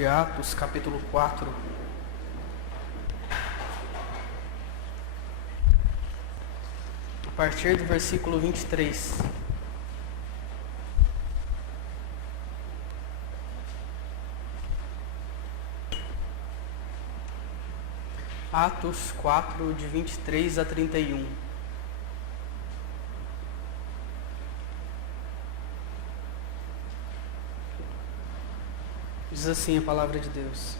de Atos, capítulo 4. A partir do versículo 23. Atos 4, de 23 a 31. Diz assim a palavra de Deus.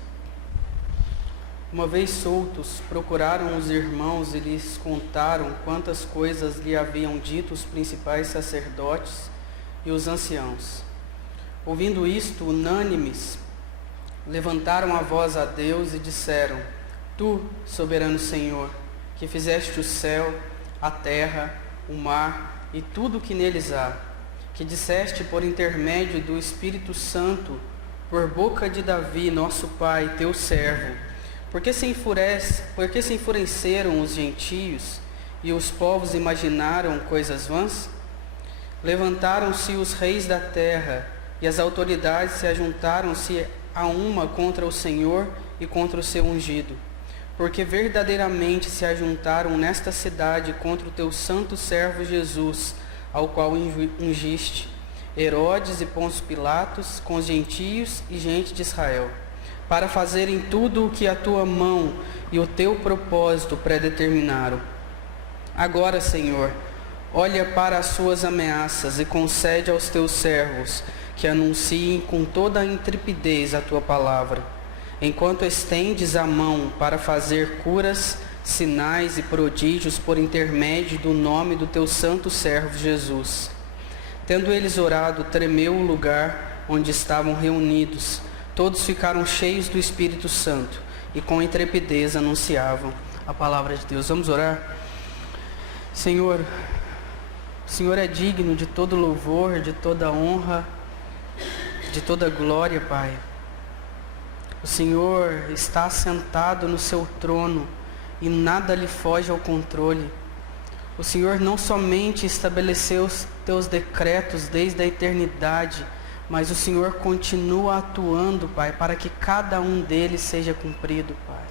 Uma vez soltos, procuraram os irmãos e lhes contaram quantas coisas lhe haviam dito os principais sacerdotes e os anciãos. Ouvindo isto, unânimes, levantaram a voz a Deus e disseram: Tu, soberano Senhor, que fizeste o céu, a terra, o mar e tudo o que neles há, que disseste por intermédio do Espírito Santo, por boca de Davi, nosso pai, teu servo, porque se enfureceram os gentios e os povos imaginaram coisas vãs? Levantaram-se os reis da terra e as autoridades se ajuntaram-se a uma contra o Senhor e contra o seu ungido, porque verdadeiramente se ajuntaram nesta cidade contra o teu santo servo Jesus, ao qual ungiste, Herodes e Pôncio Pilatos, com os gentios e gente de Israel, para fazerem tudo o que a tua mão e o teu propósito predeterminaram. Agora, Senhor, olha para as suas ameaças e concede aos teus servos que anunciem com toda a intrepidez a tua palavra, enquanto estendes a mão para fazer curas, sinais e prodígios por intermédio do nome do teu santo servo Jesus. Tendo eles orado, tremeu o lugar onde estavam reunidos. Todos ficaram cheios do Espírito Santo e com intrepidez anunciavam a palavra de Deus. Vamos orar? Senhor, o Senhor é digno de todo louvor, de toda honra, de toda glória, Pai. O Senhor está sentado no seu trono e nada lhe foge ao controle. O Senhor não somente estabeleceu os teus decretos desde a eternidade, mas o Senhor continua atuando, Pai, para que cada um deles seja cumprido, Pai.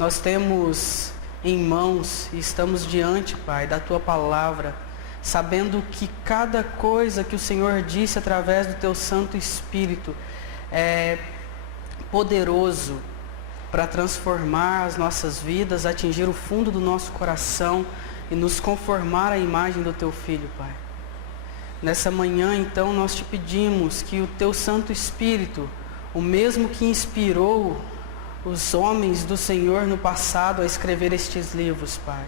Nós temos em mãos e estamos diante, Pai, da tua palavra, sabendo que cada coisa que o Senhor disse através do teu Santo Espírito é poderoso para transformar as nossas vidas, atingir o fundo do nosso coração e nos conformar à imagem do teu Filho, Pai. Nessa manhã, então, nós te pedimos que o teu Santo Espírito, o mesmo que inspirou os homens do Senhor no passado a escrever estes livros, Pai,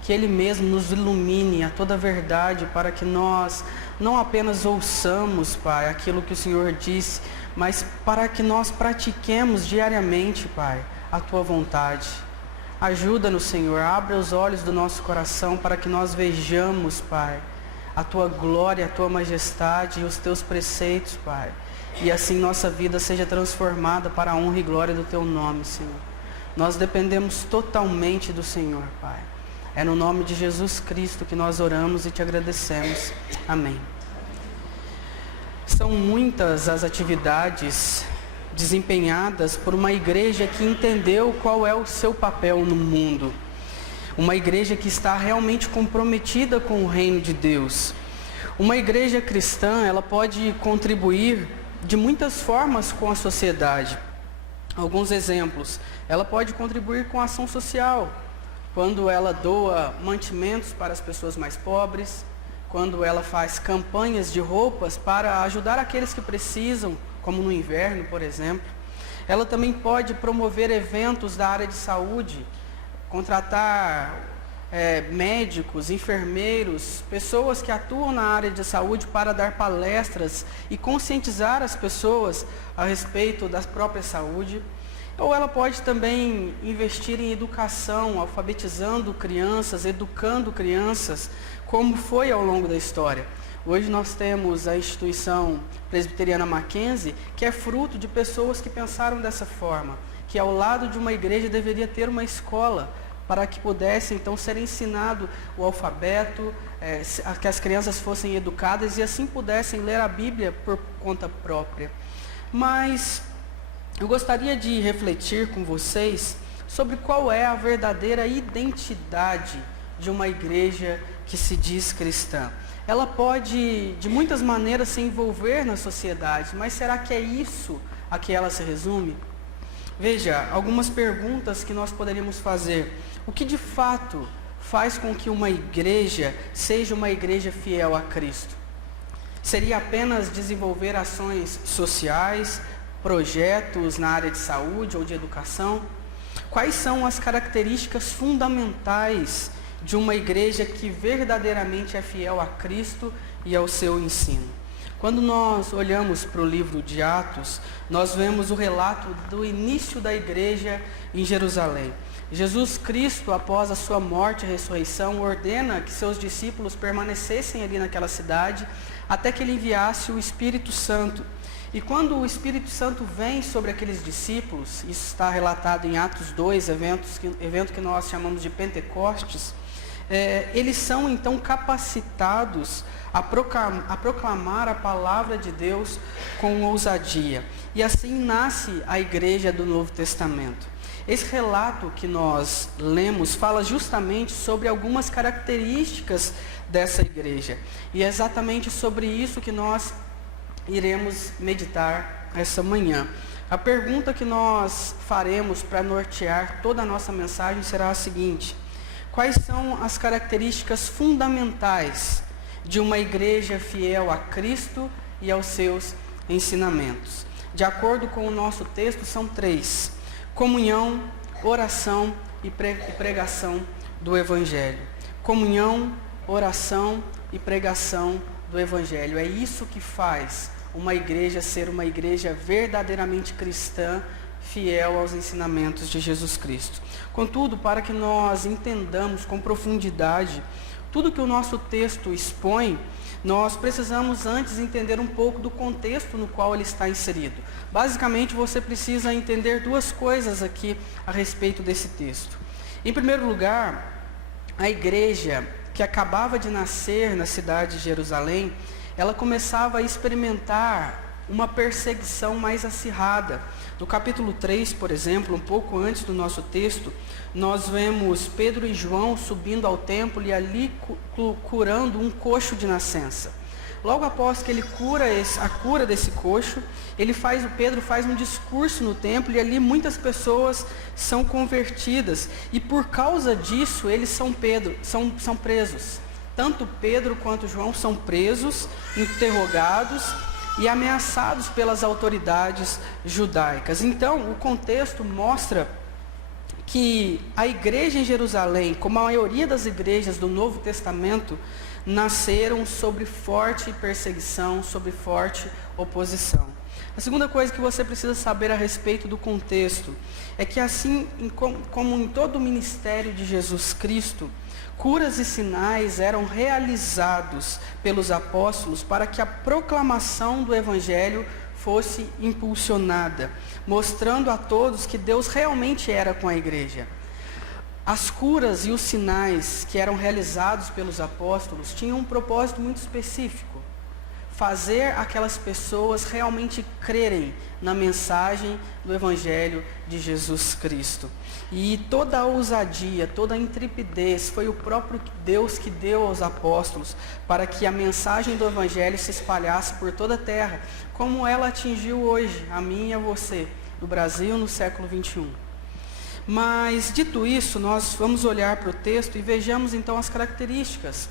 que Ele mesmo nos ilumine a toda a verdade, para que nós não apenas ouçamos, Pai, aquilo que o Senhor disse, mas para que nós pratiquemos diariamente, Pai, a tua vontade. Ajuda-nos, Senhor, abre os olhos do nosso coração para que nós vejamos, Pai, a tua glória, a tua majestade e os teus preceitos, Pai. E assim nossa vida seja transformada para a honra e glória do teu nome, Senhor. Nós dependemos totalmente do Senhor, Pai. É no nome de Jesus Cristo que nós oramos e te agradecemos. Amém. São muitas as atividades desempenhadas por uma igreja que entendeu qual é o seu papel no mundo. Uma igreja que está realmente comprometida com o reino de Deus. Uma igreja cristã, ela pode contribuir de muitas formas com a sociedade. Alguns exemplos. Ela pode contribuir com a ação social, quando ela doa mantimentos para as pessoas mais pobres, quando ela faz campanhas de roupas para ajudar aqueles que precisam, como no inverno, por exemplo. Ela também pode promover eventos da área de saúde, contratar médicos, enfermeiros, pessoas que atuam na área de saúde para dar palestras e conscientizar as pessoas a respeito da própria saúde. Ou ela pode também investir em educação, alfabetizando crianças, educando crianças, como foi ao longo da história. Hoje nós temos a instituição presbiteriana Mackenzie, que é fruto de pessoas que pensaram dessa forma, que ao lado de uma igreja deveria ter uma escola, para que pudesse então ser ensinado o alfabeto, que as crianças fossem educadas e assim pudessem ler a Bíblia por conta própria. Mas eu gostaria de refletir com vocês sobre qual é a verdadeira identidade de uma igreja que se diz cristã. Ela pode, de muitas maneiras, se envolver na sociedade, mas será que é isso a que ela se resume? Veja, algumas perguntas que nós poderíamos fazer. O que de fato faz com que uma igreja seja uma igreja fiel a Cristo? Seria apenas desenvolver ações sociais, projetos na área de saúde ou de educação? Quais são as características fundamentais de uma igreja que verdadeiramente é fiel a Cristo e ao seu ensino? Quando nós olhamos para o livro de Atos, nós vemos o relato do início da igreja em Jerusalém. Jesus Cristo, após a sua morte e ressurreição, ordena que seus discípulos permanecessem ali naquela cidade, até que ele enviasse o Espírito Santo. E quando o Espírito Santo vem sobre aqueles discípulos, isso está relatado em Atos 2, evento que nós chamamos de Pentecostes, eles são então capacitados a proclamar a palavra de Deus com ousadia. E assim nasce a igreja do Novo Testamento. Esse relato que nós lemos fala justamente sobre algumas características dessa igreja. E é exatamente sobre isso que nós iremos meditar essa manhã. A pergunta que nós faremos para nortear toda a nossa mensagem será a seguinte: quais são as características fundamentais de uma igreja fiel a Cristo e aos seus ensinamentos? De acordo com o nosso texto, são 3: comunhão, oração e pregação do Evangelho. Comunhão, oração e pregação do Evangelho. É isso que faz uma igreja ser uma igreja verdadeiramente cristã, fiel aos ensinamentos de Jesus Cristo. Contudo, para que nós entendamos com profundidade tudo que o nosso texto expõe, nós precisamos antes entender um pouco do contexto no qual ele está inserido. Basicamente, você precisa entender 2 coisas aqui a respeito desse texto. Em primeiro lugar, a igreja que acabava de nascer na cidade de Jerusalém, ela começava a experimentar uma perseguição mais acirrada. No capítulo 3, por exemplo, um pouco antes do nosso texto, nós vemos Pedro e João subindo ao templo e ali curando um coxo de nascença. Logo após que ele a cura desse coxo, Pedro faz um discurso no templo e ali muitas pessoas são convertidas. E por causa disso, eles são presos. Tanto Pedro quanto João são presos, interrogados e ameaçados pelas autoridades judaicas. Então, o contexto mostra que a igreja em Jerusalém, como a maioria das igrejas do Novo Testamento, nasceram sobre forte perseguição, sobre forte oposição. A segunda coisa que você precisa saber a respeito do contexto é que assim como em todo o ministério de Jesus Cristo, curas e sinais eram realizados pelos apóstolos para que a proclamação do Evangelho fosse impulsionada, mostrando a todos que Deus realmente era com a igreja. As curas e os sinais que eram realizados pelos apóstolos tinham um propósito muito específico: fazer aquelas pessoas realmente crerem na mensagem do Evangelho de Jesus Cristo. E toda a ousadia, toda a intrepidez foi o próprio Deus que deu aos apóstolos para que a mensagem do Evangelho se espalhasse por toda a terra, como ela atingiu hoje, a mim e a você, no Brasil no século 21. Mas, dito isso, nós vamos olhar para o texto e vejamos então as características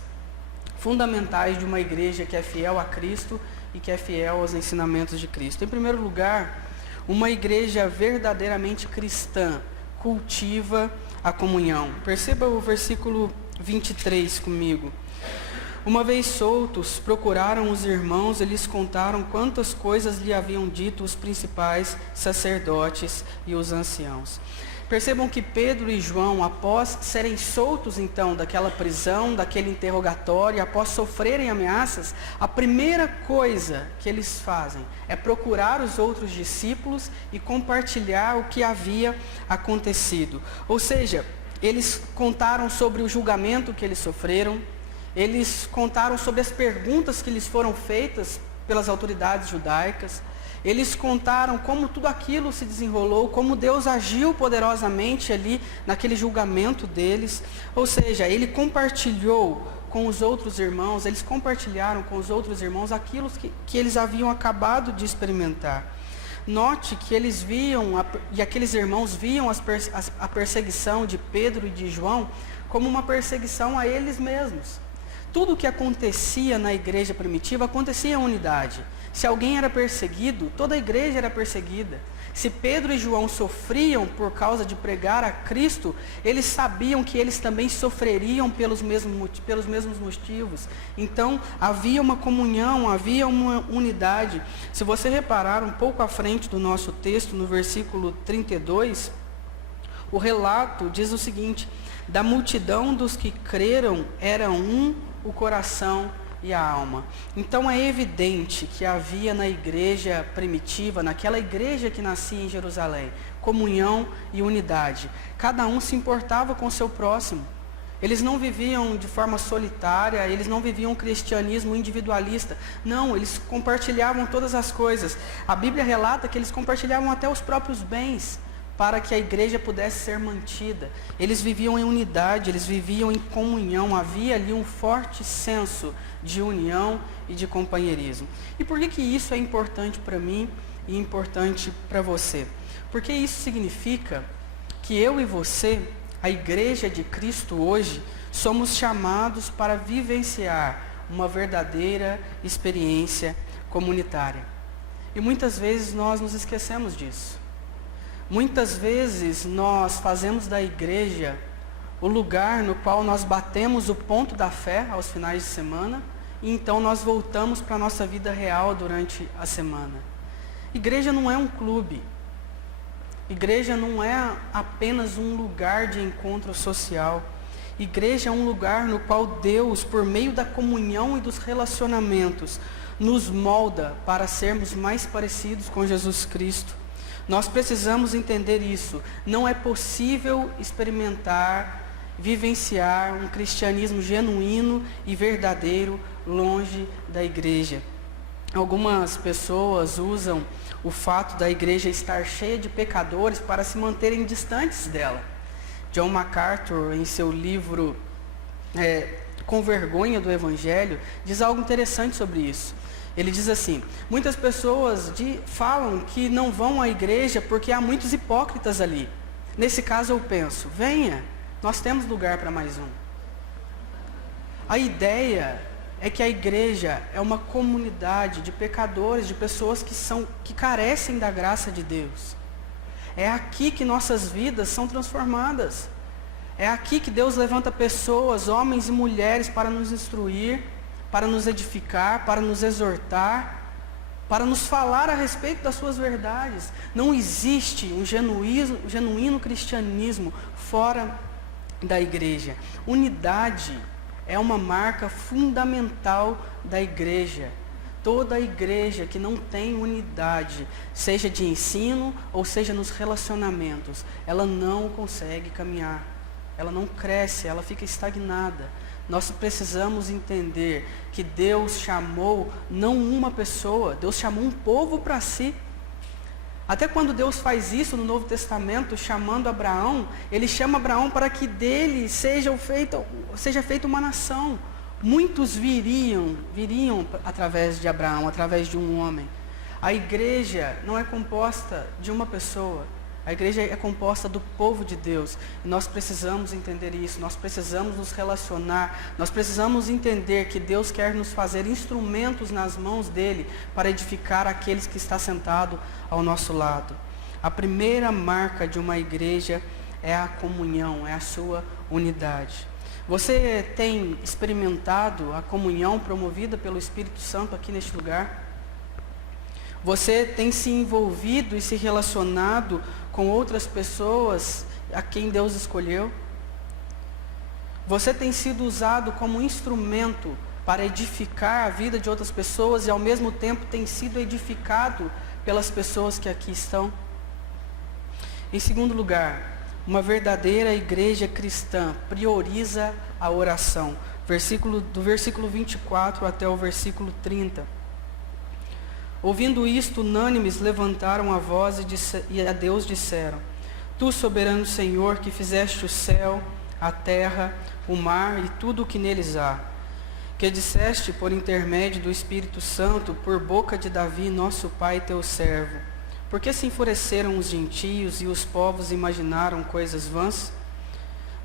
fundamentais de uma igreja que é fiel a Cristo e que é fiel aos ensinamentos de Cristo. Em primeiro lugar, uma igreja verdadeiramente cristã cultiva a comunhão. Perceba o versículo 23 comigo. Uma vez soltos, procuraram os irmãos e lhes contaram quantas coisas lhe haviam dito os principais sacerdotes e os anciãos. Percebam que Pedro e João, após serem soltos então daquela prisão, daquele interrogatório, após sofrerem ameaças, a primeira coisa que eles fazem é procurar os outros discípulos e compartilhar o que havia acontecido. Ou seja, eles contaram sobre o julgamento que eles sofreram, eles contaram sobre as perguntas que lhes foram feitas pelas autoridades judaicas. Eles contaram como tudo aquilo se desenrolou, como Deus agiu poderosamente ali naquele julgamento deles. Ou seja, ele compartilhou com os outros irmãos, eles compartilharam com os outros irmãos aquilo que eles haviam acabado de experimentar. Note que eles viam, e aqueles irmãos viam a perseguição de Pedro e de João como uma perseguição a eles mesmos. Tudo o que acontecia na igreja primitiva acontecia em unidade. Se alguém era perseguido, toda a igreja era perseguida. Se Pedro e João sofriam por causa de pregar a Cristo, eles sabiam que eles também sofreriam pelos mesmos motivos. Então, havia uma comunhão, havia uma unidade. Se você reparar um pouco à frente do nosso texto, no versículo 32, o relato diz o seguinte: da multidão dos que creram, era um o coração e a alma. Então é evidente que havia na igreja primitiva, naquela igreja que nascia em Jerusalém, comunhão e unidade. Cada um se importava com o seu próximo. Eles não viviam de forma solitária, eles não viviam um cristianismo individualista. Não, eles compartilhavam todas as coisas. A Bíblia relata que eles compartilhavam até os próprios bens, para que a igreja pudesse ser mantida. Eles viviam em unidade, eles viviam em comunhão, havia ali um forte senso de união e de companheirismo. E por que isso é importante para mim e importante para você? Porque isso significa que eu e você, a igreja de Cristo hoje, somos chamados para vivenciar uma verdadeira experiência comunitária. E muitas vezes nós nos esquecemos disso. Muitas vezes nós fazemos da igreja o lugar no qual nós batemos o ponto da fé aos finais de semana e então nós voltamos para a nossa vida real durante a semana. Igreja não é um clube. Igreja não é apenas um lugar de encontro social. Igreja é um lugar no qual Deus, por meio da comunhão e dos relacionamentos, nos molda para sermos mais parecidos com Jesus Cristo. Nós precisamos entender isso. Não é possível experimentar, vivenciar um cristianismo genuíno e verdadeiro longe da igreja. Algumas pessoas usam o fato da igreja estar cheia de pecadores para se manterem distantes dela. John MacArthur, em seu livro Com Vergonha do Evangelho, diz algo interessante sobre isso. Ele diz assim: muitas pessoas falam que não vão à igreja porque há muitos hipócritas ali. Nesse caso eu penso, venha, nós temos lugar para mais um. A ideia é que a igreja é uma comunidade de pecadores, de pessoas que carecem da graça de Deus. É aqui que nossas vidas são transformadas. É aqui que Deus levanta pessoas, homens e mulheres, para nos instruir, para nos edificar, para nos exortar, para nos falar a respeito das suas verdades. Não existe um genuíno cristianismo fora da igreja. Unidade é uma marca fundamental da igreja. Toda igreja que não tem unidade, seja de ensino ou seja nos relacionamentos, ela não consegue caminhar, ela não cresce, ela fica estagnada. Nós precisamos entender que Deus chamou não uma pessoa, Deus chamou um povo para si. Até quando Deus faz isso no Novo Testamento, chamando Abraão, Ele chama Abraão para que dele seja feita uma nação. Muitos viriam através de Abraão, através de um homem. A igreja não é composta de uma pessoa. A igreja é composta do povo de Deus. E nós precisamos entender isso, nós precisamos nos relacionar, nós precisamos entender que Deus quer nos fazer instrumentos nas mãos dEle para edificar aqueles que estão sentados ao nosso lado. A primeira marca de uma igreja é a comunhão, é a sua unidade. Você tem experimentado a comunhão promovida pelo Espírito Santo aqui neste lugar? Você tem se envolvido e se relacionado com outras pessoas a quem Deus escolheu? Você tem sido usado como instrumento para edificar a vida de outras pessoas e ao mesmo tempo tem sido edificado pelas pessoas que aqui estão? Em segundo lugar, uma verdadeira igreja cristã prioriza a oração. Do versículo 24 até o versículo 30. Ouvindo isto, unânimes levantaram a voz e a Deus disseram: Tu, soberano Senhor, que fizeste o céu, a terra, o mar e tudo o que neles há, que disseste por intermédio do Espírito Santo, por boca de Davi, nosso pai, teu servo. Por que se enfureceram os gentios e os povos imaginaram coisas vãs?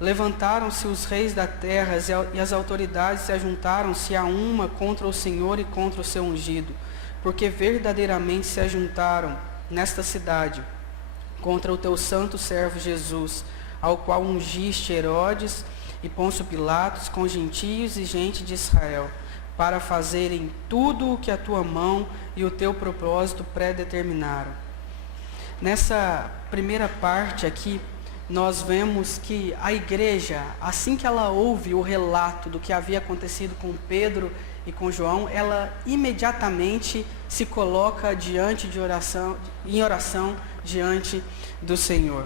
Levantaram-se os reis da terra e as autoridades se ajuntaram-se a uma contra o Senhor e contra o seu ungido, porque verdadeiramente se ajuntaram nesta cidade contra o teu santo servo Jesus, ao qual ungiste Herodes e Pôncio Pilatos com gentios e gente de Israel, para fazerem tudo o que a tua mão e o teu propósito predeterminaram. Nessa primeira parte aqui, nós vemos que a igreja, assim que ela ouve o relato do que havia acontecido com Pedro e com João, ela imediatamente se coloca em oração diante do Senhor.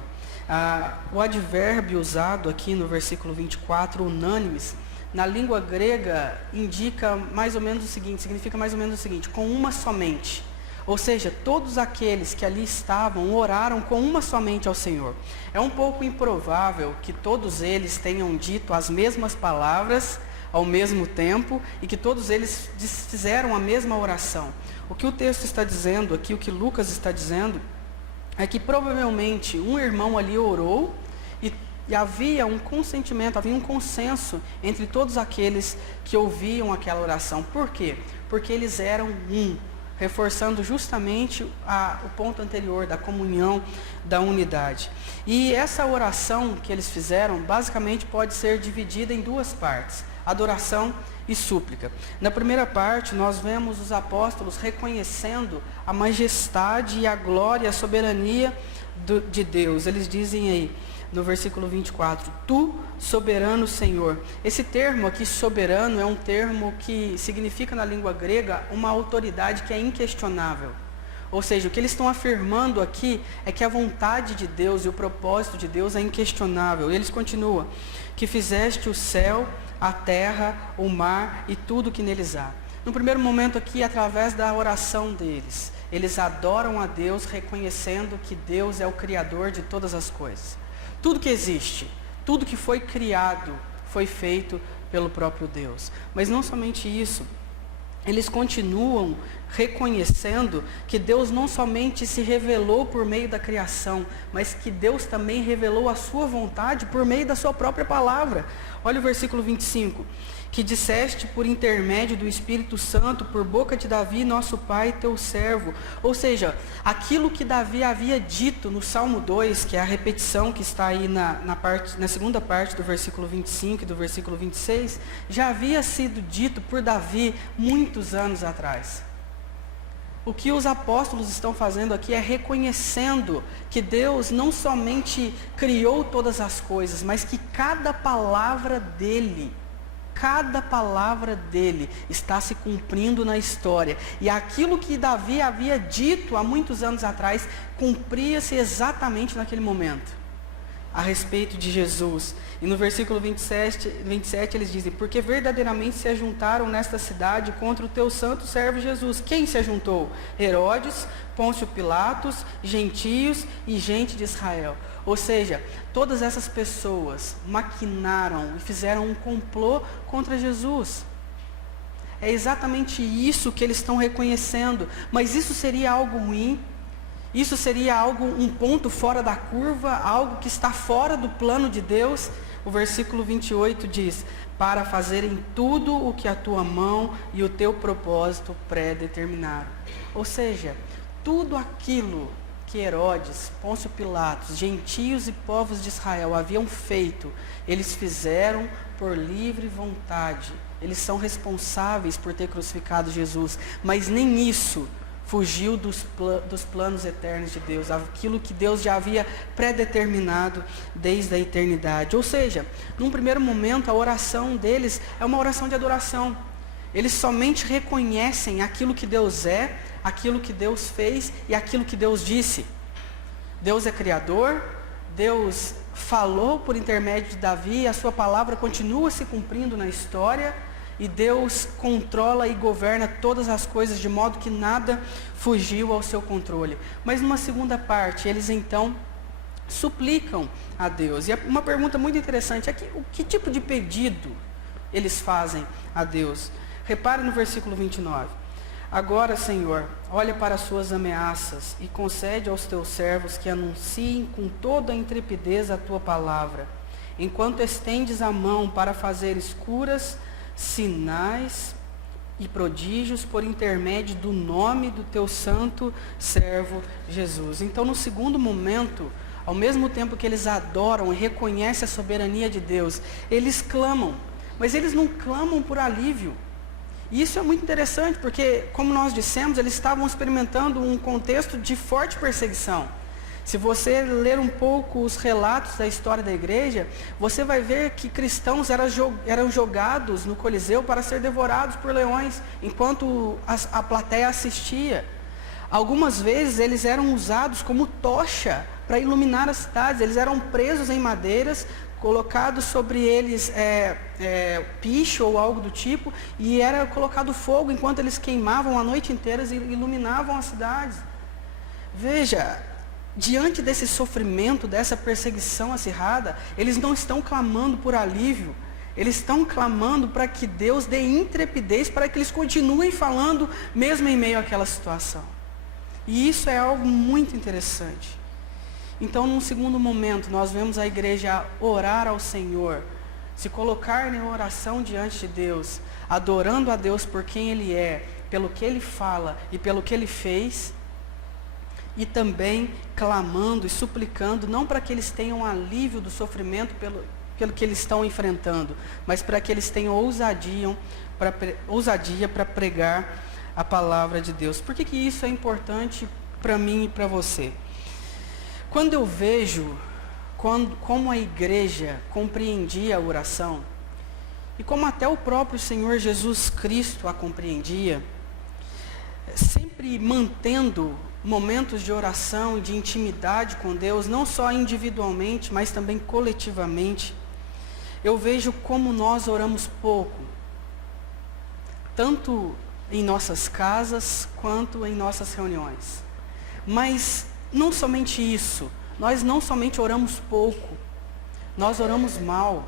O advérbio usado aqui no versículo 24, unânimes, na língua grega indica mais ou menos o seguinte, significa mais ou menos o seguinte: com uma somente. Ou seja, todos aqueles que ali estavam oraram com uma somente ao Senhor. É um pouco improvável que todos eles tenham dito as mesmas palavras ao mesmo tempo e que todos eles fizeram a mesma oração. O que o texto está dizendo aqui, o que Lucas está dizendo, é que provavelmente um irmão ali orou e havia um consentimento, havia um consenso entre todos aqueles que ouviam aquela oração. Por quê? Porque eles eram um, reforçando justamente o ponto anterior da comunhão, da unidade. E essa oração que eles fizeram, basicamente pode ser dividida em duas partes: adoração e súplica. Na primeira parte, nós vemos os apóstolos reconhecendo a majestade e a glória, a soberania de Deus. Eles dizem aí, no versículo 24, Tu, soberano Senhor. Esse termo aqui, soberano, é um termo que significa na língua grega uma autoridade que é inquestionável. Ou seja, o que eles estão afirmando aqui é que a vontade de Deus e o propósito de Deus é inquestionável. E eles continuam: que fizeste o céu, a terra, o mar e tudo que neles há. No primeiro momento aqui, através da oração deles, eles adoram a Deus, reconhecendo que Deus é o Criador de todas as coisas. Tudo que existe, tudo que foi criado, foi feito pelo próprio Deus. Mas não somente isso, eles continuam reconhecendo que Deus não somente se revelou por meio da criação, mas que Deus também revelou a sua vontade por meio da sua própria palavra. Olha o versículo 25. Que disseste por intermédio do Espírito Santo, por boca de Davi, nosso pai, teu servo. Ou seja, aquilo que Davi havia dito no Salmo 2, que é a repetição que está aí na segunda parte do versículo 25 e do versículo 26, já havia sido dito por Davi muitos anos atrás. O que os apóstolos estão fazendo aqui é reconhecendo que Deus não somente criou todas as coisas, mas que cada palavra dele está se cumprindo na história. E aquilo que Davi havia dito há muitos anos atrás, cumpria-se exatamente naquele momento, a respeito de Jesus. E no versículo 27 eles dizem: porque verdadeiramente se ajuntaram nesta cidade contra o teu santo servo Jesus. Quem se ajuntou? Herodes, Pôncio Pilatos, gentios e gente de Israel. Ou seja, todas essas pessoas maquinaram e fizeram um complô contra Jesus. É exatamente isso que eles estão reconhecendo. Mas isso seria algo ruim? Isso seria um ponto fora da curva, algo que está fora do plano de Deus? O versículo 28 diz: para fazerem tudo o que a tua mão e o teu propósito predeterminaram. Ou seja, tudo aquilo que Herodes, Pôncio Pilatos, gentios e povos de Israel haviam feito, eles fizeram por livre vontade. Eles são responsáveis por ter crucificado Jesus, mas nem isso fugiu dos planos eternos de Deus, aquilo que Deus já havia predeterminado desde a eternidade. Ou seja, num primeiro momento, a oração deles é uma oração de adoração. Eles somente reconhecem aquilo que Deus é, aquilo que Deus fez e aquilo que Deus disse. Deus é Criador, Deus falou por intermédio de Davi, a sua palavra continua se cumprindo na história, e Deus controla e governa todas as coisas, de modo que nada fugiu ao seu controle. Mas numa segunda parte, eles então suplicam a Deus. E uma pergunta muito interessante é que tipo de pedido eles fazem a Deus? Repare no versículo 29. Agora, Senhor, olha para as suas ameaças e concede aos teus servos que anunciem com toda a intrepidez a tua palavra, enquanto estendes a mão para fazeres curas, sinais e prodígios por intermédio do nome do teu santo servo Jesus. Então, no segundo momento, ao mesmo tempo que eles adoram e reconhecem a soberania de Deus, eles clamam, mas eles não clamam por alívio. E isso é muito interessante, porque, como nós dissemos, eles estavam experimentando um contexto de forte perseguição. Se você ler um pouco os relatos da história da igreja, você vai ver que cristãos eram jogados no Coliseu para ser devorados por leões, enquanto a plateia assistia. Algumas vezes eles eram usados como tocha para iluminar as cidades. Eles eram presos em madeiras, colocados sobre eles picho ou algo do tipo, e era colocado fogo enquanto eles queimavam a noite inteira e iluminavam as cidades. Veja, diante desse sofrimento, dessa perseguição acirrada, eles não estão clamando por alívio, eles estão clamando para que Deus dê intrepidez, para que eles continuem falando, mesmo em meio àquela situação. E isso é algo muito interessante. Então, num segundo momento, nós vemos a igreja orar ao Senhor, se colocar em oração diante de Deus, adorando a Deus por quem Ele é, pelo que Ele fala e pelo que Ele fez, e também clamando e suplicando, não para que eles tenham alívio do sofrimento pelo que eles estão enfrentando, mas para que eles tenham ousadia para pregar a palavra de Deus. Por que isso é importante para mim e para você? Quando eu vejo como a igreja compreendia a oração, e como até o próprio Senhor Jesus Cristo a compreendia, sempre mantendo momentos de oração e de intimidade com Deus, não só individualmente, mas também coletivamente, eu vejo como nós oramos pouco, tanto em nossas casas, quanto em nossas reuniões. Mas não somente isso, nós não somente oramos pouco, nós oramos mal.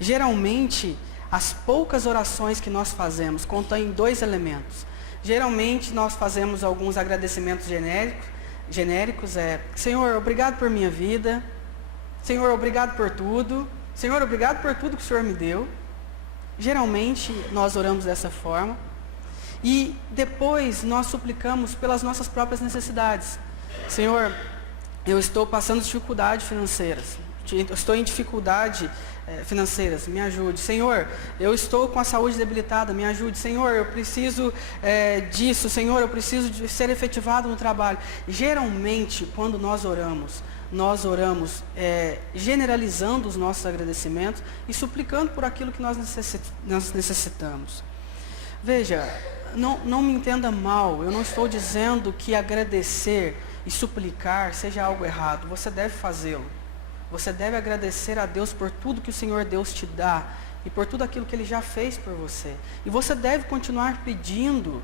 Geralmente, as poucas orações que nós fazemos contêm dois elementos. Geralmente, nós fazemos alguns agradecimentos genéricos, Senhor, obrigado por minha vida, Senhor, obrigado por tudo, Senhor, obrigado por tudo que o Senhor me deu. Geralmente, nós oramos dessa forma. E depois, nós suplicamos pelas nossas próprias necessidades. Senhor, eu estou passando dificuldades financeiras, estou em dificuldade financeiras, me ajude. Senhor, eu estou com a saúde debilitada, me ajude. Senhor, eu preciso disso. Senhor, eu preciso de ser efetivado no trabalho. Geralmente, quando nós oramos generalizando os nossos agradecimentos e suplicando por aquilo que nós necessitamos. Veja, não me entenda mal, eu não estou dizendo que agradecer e suplicar seja algo errado. Você deve fazê-lo. Você deve agradecer a Deus por tudo que o Senhor Deus te dá e por tudo aquilo que Ele já fez por você. E você deve continuar pedindo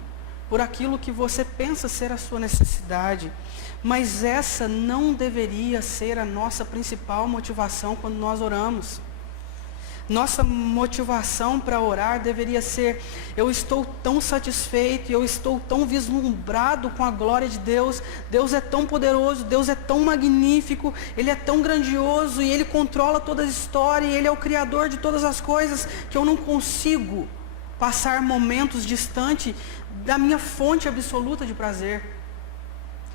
por aquilo que você pensa ser a sua necessidade. Mas essa não deveria ser a nossa principal motivação quando nós oramos. Nossa motivação para orar deveria ser: eu estou tão satisfeito, eu estou tão vislumbrado com a glória de Deus. Deus é tão poderoso, Deus é tão magnífico, Ele é tão grandioso e Ele controla toda a história e Ele é o Criador de todas as coisas, que eu não consigo passar momentos distante da minha fonte absoluta de prazer.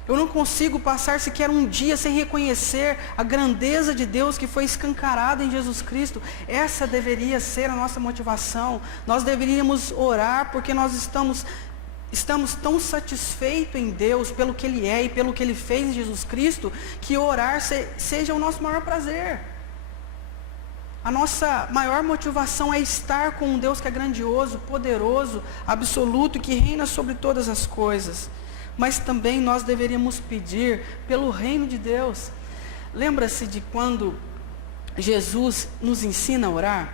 Eu não consigo passar sequer um dia sem reconhecer a grandeza de Deus que foi escancarada em Jesus Cristo. Essa deveria ser a nossa motivação. Nós deveríamos orar porque nós estamos tão satisfeitos em Deus pelo que Ele é e pelo que Ele fez em Jesus Cristo, que orar seja o nosso maior prazer. A nossa maior motivação é estar com um Deus que é grandioso, poderoso, absoluto, que reina sobre todas as coisas. Mas também nós deveríamos pedir pelo reino de Deus. Lembra-se de quando Jesus nos ensina a orar?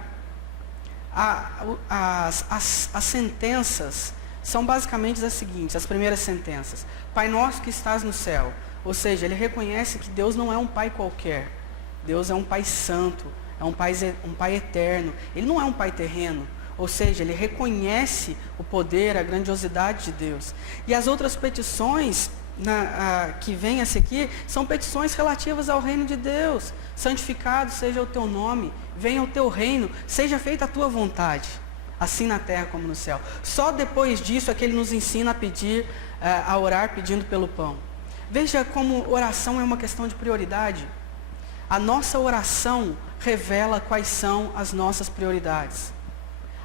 As sentenças são basicamente as seguintes, as primeiras sentenças. Pai nosso que estás no céu. Ou seja, ele reconhece que Deus não é um pai qualquer. Deus é um pai santo, é um pai eterno. Ele não é um pai terreno. Ou seja, ele reconhece o poder, a grandiosidade de Deus. E as outras petições que vêm a seguir são petições relativas ao reino de Deus. Santificado seja o teu nome, venha o teu reino, seja feita a tua vontade, assim na terra como no céu. Só depois disso é que ele nos ensina a pedir, a orar pedindo pelo pão. Veja como oração é uma questão de prioridade. A nossa oração revela quais são as nossas prioridades.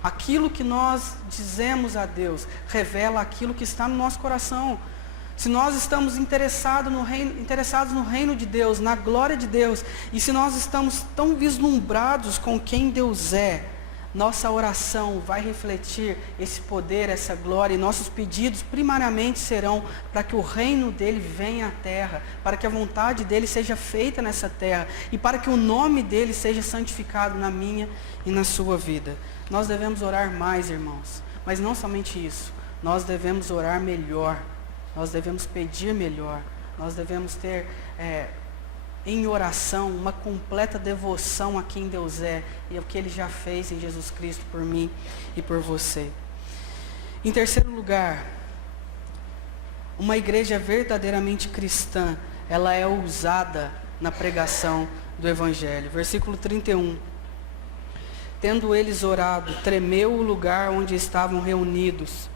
Aquilo que nós dizemos a Deus revela aquilo que está no nosso coração. Se nós estamos interessados no reino de Deus, na glória de Deus, e se nós estamos tão vislumbrados com quem Deus é, nossa oração vai refletir esse poder, essa glória, e nossos pedidos primariamente serão para que o reino dele venha à terra, para que a vontade dele seja feita nessa terra, e para que o nome dele seja santificado na minha e na sua vida. Nós devemos orar mais, irmãos, mas não somente isso, nós devemos orar melhor. Nós devemos pedir melhor, nós devemos ter em oração uma completa devoção a quem Deus é e ao que Ele já fez em Jesus Cristo por mim e por você. Em terceiro lugar, uma igreja verdadeiramente cristã, ela é ousada na pregação do Evangelho. Versículo 31. Tendo eles orado, tremeu o lugar onde estavam reunidos.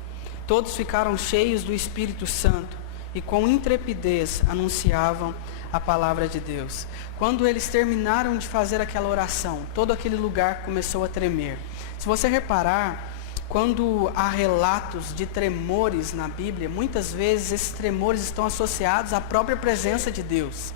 Todos ficaram cheios do Espírito Santo e com intrepidez anunciavam a palavra de Deus. Quando eles terminaram de fazer aquela oração, todo aquele lugar começou a tremer. Se você reparar, quando há relatos de tremores na Bíblia, muitas vezes esses tremores estão associados à própria presença de Deus.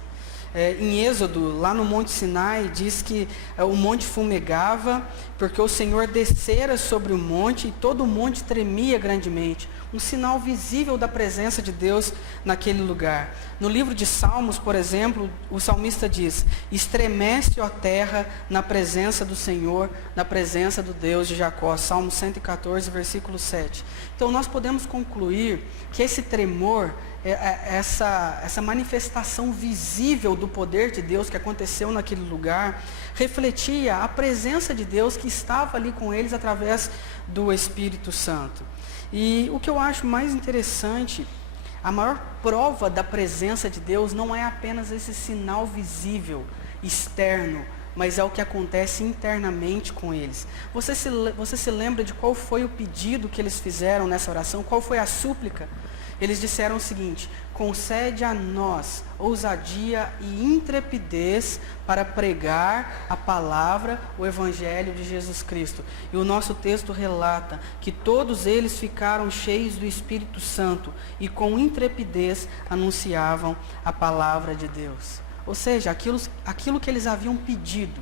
Em Êxodo, lá no Monte Sinai, diz que o monte fumegava, porque o Senhor descera sobre o monte e todo o monte tremia grandemente. Um sinal visível da presença de Deus naquele lugar. No livro de Salmos, por exemplo, o salmista diz: estremece, ó terra, na presença do Senhor, na presença do Deus de Jacó. Salmo 114, versículo 7. Então nós podemos concluir que esse tremor, essa manifestação visível do poder de Deus que aconteceu naquele lugar, refletia a presença de Deus que estava ali com eles através do Espírito Santo. E o que eu acho mais interessante, a maior prova da presença de Deus não é apenas esse sinal visível, externo, mas é o que acontece internamente com eles. Você se lembra de qual foi o pedido que eles fizeram nessa oração? Qual foi a súplica? Eles disseram o seguinte: concede a nós ousadia e intrepidez para pregar a palavra, o Evangelho de Jesus Cristo. E o nosso texto relata que todos eles ficaram cheios do Espírito Santo e com intrepidez anunciavam a palavra de Deus. Ou seja, aquilo que eles haviam pedido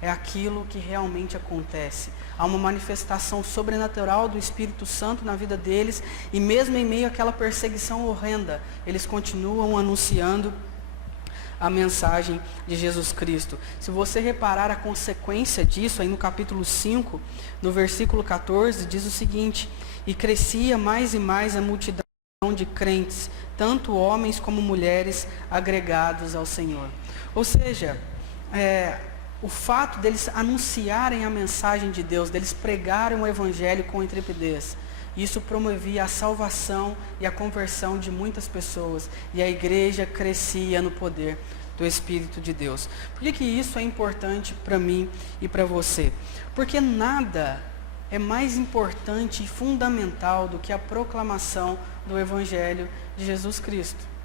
é aquilo que realmente acontece. Há uma manifestação sobrenatural do Espírito Santo na vida deles, e mesmo em meio àquela perseguição horrenda, eles continuam anunciando a mensagem de Jesus Cristo. Se você reparar a consequência disso, aí no capítulo 5, no versículo 14, diz o seguinte: e crescia mais e mais a multidão de crentes, tanto homens como mulheres agregados ao Senhor. Ou seja, o fato deles anunciarem a mensagem de Deus, deles pregarem o Evangelho com intrepidez, isso promovia a salvação e a conversão de muitas pessoas, e a igreja crescia no poder do Espírito de Deus. Por que isso é importante para mim e para você? Porque nada é mais importante e fundamental do que a proclamação do Evangelho de Jesus Cristo.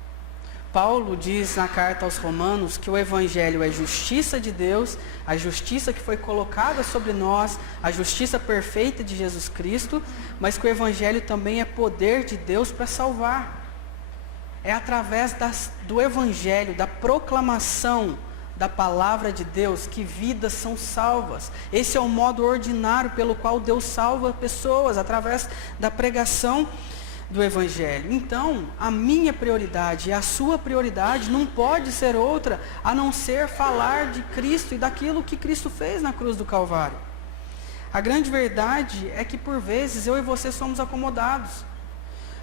Paulo diz na carta aos Romanos que o Evangelho é justiça de Deus, a justiça que foi colocada sobre nós, a justiça perfeita de Jesus Cristo, mas que o Evangelho também é poder de Deus para salvar. É através do Evangelho, da proclamação da palavra de Deus, que vidas são salvas. Esse é o modo ordinário pelo qual Deus salva pessoas, através da pregação do Evangelho. Então, a minha prioridade e a sua prioridade não pode ser outra a não ser falar de Cristo e daquilo que Cristo fez na cruz do Calvário. A grande verdade é que, por vezes, eu e você somos acomodados.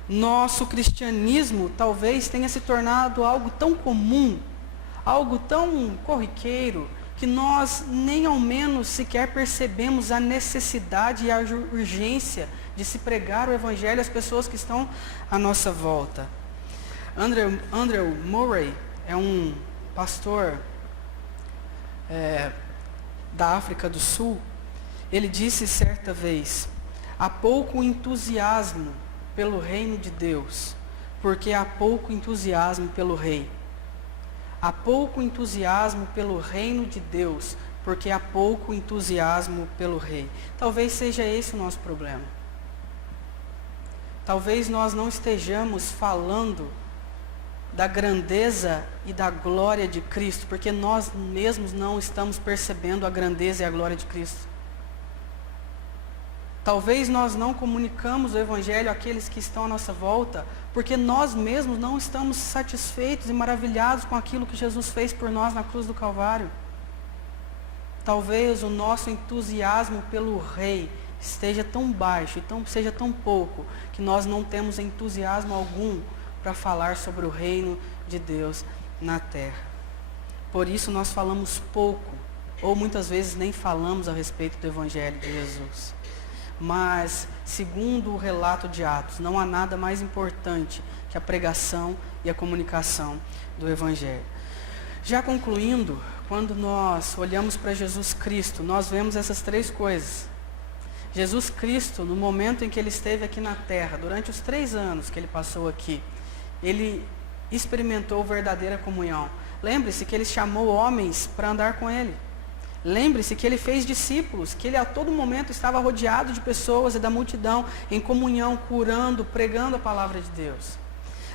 Nosso cristianismo talvez tenha se tornado algo tão comum, algo tão corriqueiro, que nós nem ao menos sequer percebemos a necessidade e a urgência de se pregar o Evangelho às pessoas que estão à nossa volta. Andrew Murray é um pastor da África do Sul. Ele disse certa vez: há pouco entusiasmo pelo reino de Deus, porque há pouco entusiasmo pelo rei. Há pouco entusiasmo pelo reino de Deus, porque há pouco entusiasmo pelo rei. Talvez seja esse o nosso problema. Talvez nós não estejamos falando da grandeza e da glória de Cristo, porque nós mesmos não estamos percebendo a grandeza e a glória de Cristo. Talvez nós não comunicamos o Evangelho àqueles que estão à nossa volta, porque nós mesmos não estamos satisfeitos e maravilhados com aquilo que Jesus fez por nós na cruz do Calvário. Talvez o nosso entusiasmo pelo Rei esteja tão baixo e seja tão pouco, que nós não temos entusiasmo algum para falar sobre o reino de Deus na terra. Por isso nós falamos pouco, ou muitas vezes nem falamos a respeito do Evangelho de Jesus. Mas, segundo o relato de Atos, não há nada mais importante que a pregação e a comunicação do Evangelho. Já concluindo, quando nós olhamos para Jesus Cristo, nós vemos essas três coisas. Jesus Cristo, no momento em que Ele esteve aqui na terra, durante os 3 anos que Ele passou aqui, Ele experimentou verdadeira comunhão. Lembre-se que Ele chamou homens para andar com Ele. Lembre-se que Ele fez discípulos, que Ele a todo momento estava rodeado de pessoas e da multidão, em comunhão, curando, pregando a palavra de Deus.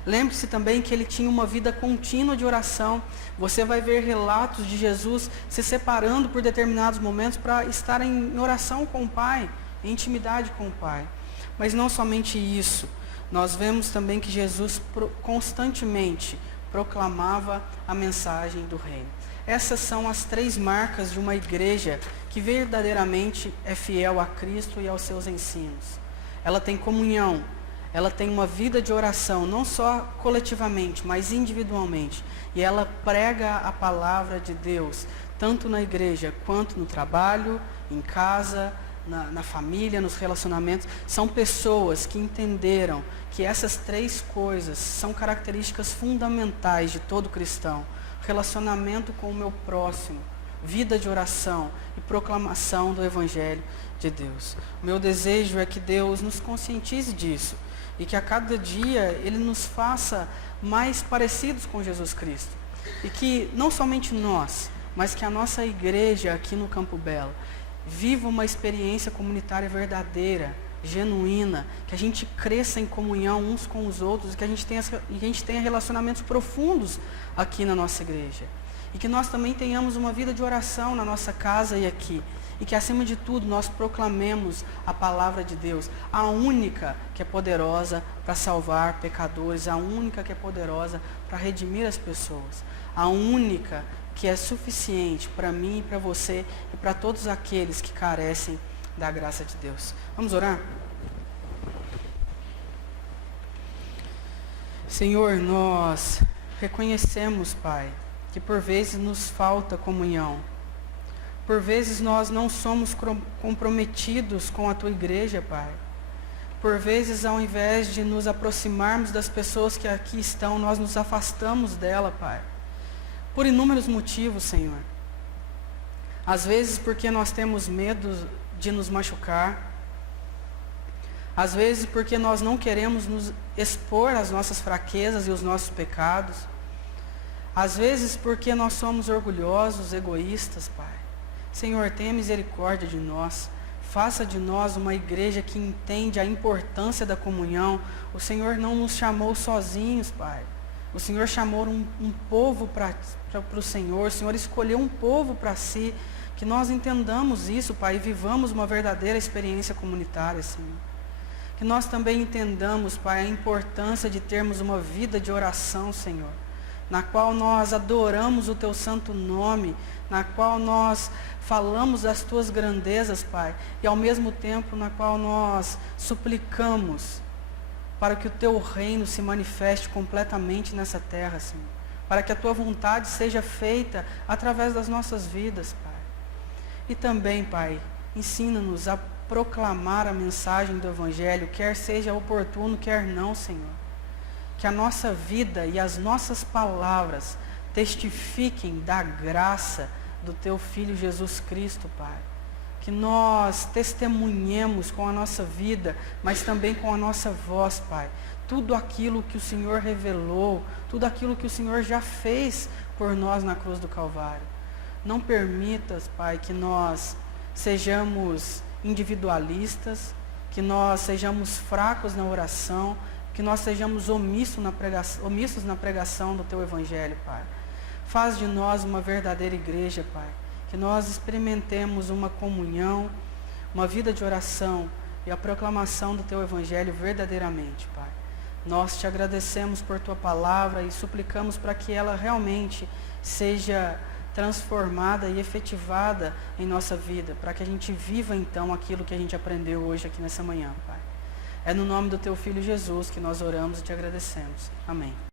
Lembre-se também que Ele tinha uma vida contínua de oração. Você vai ver relatos de Jesus se separando por determinados momentos para estar em oração com o Pai, em intimidade com o Pai. Mas não somente isso, nós vemos também que Jesus constantemente proclamava a mensagem do reino. Essas são as 3 marcas de uma igreja que verdadeiramente é fiel a Cristo e aos seus ensinos. Ela tem comunhão, ela tem uma vida de oração, não só coletivamente, mas individualmente. E ela prega a palavra de Deus, tanto na igreja quanto no trabalho, em casa, na família, nos relacionamentos. São pessoas que entenderam que essas 3 coisas são características fundamentais de todo cristão: relacionamento com o meu próximo, vida de oração e proclamação do Evangelho de Deus. O meu desejo é que Deus nos conscientize disso e que a cada dia Ele nos faça mais parecidos com Jesus Cristo. E que não somente nós, mas que a nossa igreja aqui no Campo Belo viva uma experiência comunitária verdadeira, genuína, que a gente cresça em comunhão uns com os outros, que a gente tenha relacionamentos profundos aqui na nossa igreja. E que nós também tenhamos uma vida de oração na nossa casa e aqui. E que, acima de tudo, nós proclamemos a palavra de Deus, a única que é poderosa para salvar pecadores, a única que é poderosa para redimir as pessoas, a única que é suficiente para mim e para você e para todos aqueles que carecem da graça de Deus. Vamos orar? Senhor, nós reconhecemos, Pai, que por vezes nos falta comunhão. Por vezes nós não somos comprometidos com a Tua igreja, Pai. Por vezes, ao invés de nos aproximarmos das pessoas que aqui estão, nós nos afastamos dela, Pai. Por inúmeros motivos, Senhor. Às vezes porque nós temos medo de nos machucar. Às vezes porque nós não queremos nos expor às nossas fraquezas e os nossos pecados. Às vezes porque nós somos orgulhosos, egoístas, Pai. Senhor, tenha misericórdia de nós. Faça de nós uma igreja que entende a importância da comunhão. O Senhor não nos chamou sozinhos, Pai. O Senhor chamou um povo para o Senhor. O Senhor escolheu um povo para si. Que nós entendamos isso, Pai, e vivamos uma verdadeira experiência comunitária, Senhor. Que nós também entendamos, Pai, a importância de termos uma vida de oração, Senhor. na qual nós adoramos o Teu santo nome, na qual nós falamos das Tuas grandezas, Pai, e ao mesmo tempo na qual nós suplicamos para que o Teu reino se manifeste completamente nessa terra, Senhor, para que a Tua vontade seja feita através das nossas vidas, Pai. E também, Pai, ensina-nos a proclamar a mensagem do Evangelho, quer seja oportuno, quer não, Senhor. Que a nossa vida e as nossas palavras testifiquem da graça do Teu Filho Jesus Cristo, Pai. Que nós testemunhemos com a nossa vida, mas também com a nossa voz, Pai. Tudo aquilo que o Senhor revelou, tudo aquilo que o Senhor já fez por nós na cruz do Calvário. Não permitas, Pai, que nós sejamos individualistas, que nós sejamos fracos na oração, que nós sejamos omissos na pregação do Teu Evangelho, Pai. Faz de nós uma verdadeira igreja, Pai. Que nós experimentemos uma comunhão, uma vida de oração e a proclamação do Teu Evangelho verdadeiramente, Pai. Nós Te agradecemos por Tua palavra e suplicamos para que ela realmente seja transformada e efetivada em nossa vida, para que a gente viva então aquilo que a gente aprendeu hoje aqui nessa manhã, Pai. É no nome do Teu Filho Jesus que nós oramos e Te agradecemos. Amém.